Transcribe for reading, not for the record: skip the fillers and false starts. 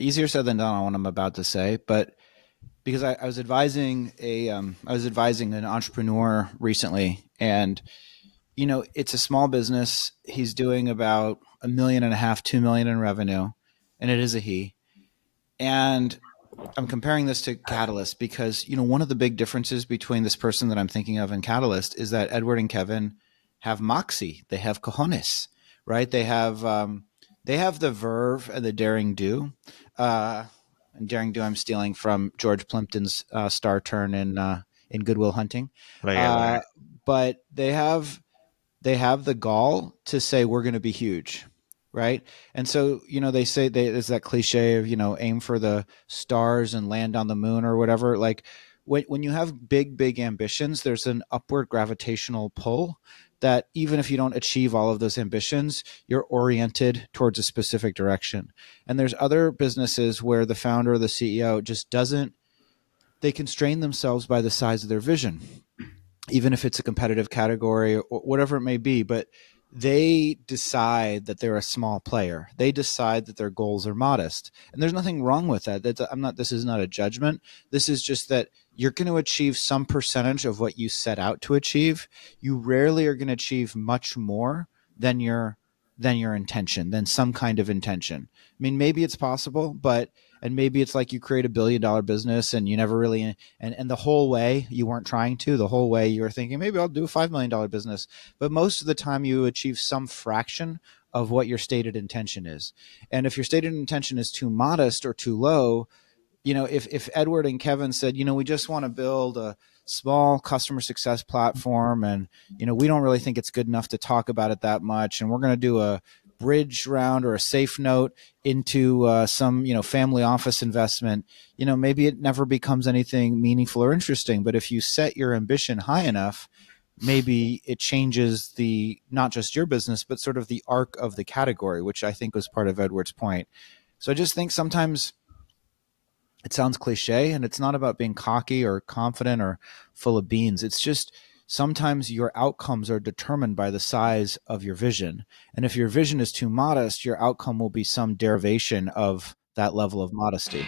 easier said than done on what I'm about to say, but because I was advising I was advising an entrepreneur recently, and it's a small business. He's doing about 1.5 million, 2 million in revenue, and it is a he. And I'm comparing this to Catalyst because one of the big differences between this person that I'm thinking of and Catalyst is that Edward and Kevin have moxie. They have cojones, right? They have the verve and the daring do. Uh, and daring do, I'm stealing from George Plimpton's star turn in Goodwill Hunting. Look at Uh, that. but they have the gall to say we're going to be huge, right? And so they say there's that cliche of aim for the stars and land on the moon or whatever. Like when you have big ambitions, there's an upward gravitational pull that even if you don't achieve all of those ambitions, you're oriented towards a specific direction. And there's other businesses where the founder or the CEO just doesn't, they constrain themselves by the size of their vision, even if it's a competitive category or whatever it may be. But they decide that they're a small player. They decide that their goals are modest, and there's nothing wrong with that. I'm not. This is not a judgment. This is just that you're going to achieve some percentage of what you set out to achieve. You rarely are going to achieve much more than your intention, than some kind of intention. I mean, maybe it's possible, but and maybe it's like you create $1 billion business and you never really and the whole way you weren't trying to, the whole way you were thinking maybe I'll do a $5 million business, but most of the time you achieve some fraction of what your stated intention is. And if your stated intention is too modest or too low, if Edward and Kevin said, we just want to build a small customer success platform, and we don't really think it's good enough to talk about it that much, and we're going to do a bridge round or a safe note into some family office investment, maybe it never becomes anything meaningful or interesting. But if you set your ambition high enough, maybe it changes the not just your business but sort of the arc of the category, which I think was part of Edward's point. So I just think sometimes it sounds cliche, and it's not about being cocky or confident or full of beans. It's just sometimes your outcomes are determined by the size of your vision. And if your vision is too modest, your outcome will be some derivation of that level of modesty.